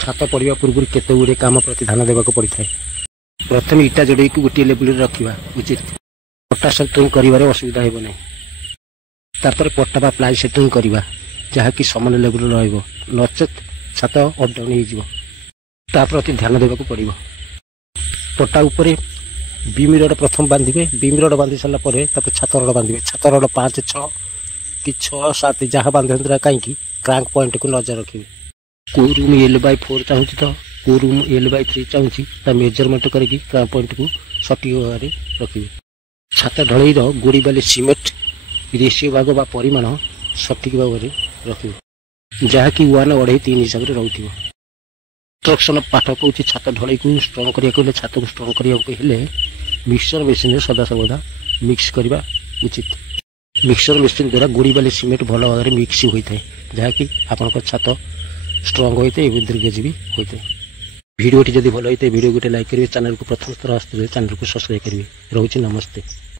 छात पड़ा पूर्व केते गुड़े काम प्रति ध्यान देवाक पड़ता है। प्रथम इटा जोड़ गोटे लेवल रखा उचित। पट्टा सेटिंग कर असुविधा हो ना। तापर पट्टा बा प्लाई सेटिंग करवा जहाँकि समान लेवल रचेत छात अप डाउन हो प्रति ध्यान देवाक पड़ो। पट्टा उपरे बीम रड प्रथम बांधे। बीम रड बांधि सारापर छात रड बांधे। छात रड 5, 6 कि 6, 7 जहाँ बांधे कहीं क्रैंक पॉइंट को नजर रखिए। को रूम L/4 चाहूँ तो को रूम L/3 चाहूँ मेजरमेंट करके क्रैंक पॉइंट को सटीक भाव में रखिए। छात ढलई गोड़ी बाली सीमेंट रेशियो भाग बा परिमाण सटीक भाव में रखिए जहाँकि 1, 2.5, 3 हिसाब से रोक। इंस्ट्रक्शन पाठ कौन छात ढलई को स्ट्रंग करने छात को स्ट्रंग करने मिक्सर मेसीन सदा सर्वदा मिक्स करवा उचित। मिक्सर मेसीन द्वारा गोड़ी बाली सीमेंट भल भाव में मिक्स होता है जहाँकि आपंकर छात स्ट्रंग होता है दीर्घजीवी होता है। वीडियोटी जदि भल होता है वीडियो गोटे लाइक करेंगे। चैनल को प्रथम थर आसते चैनल को सब्सक्राइब करेंगे। रोचे नमस्ते।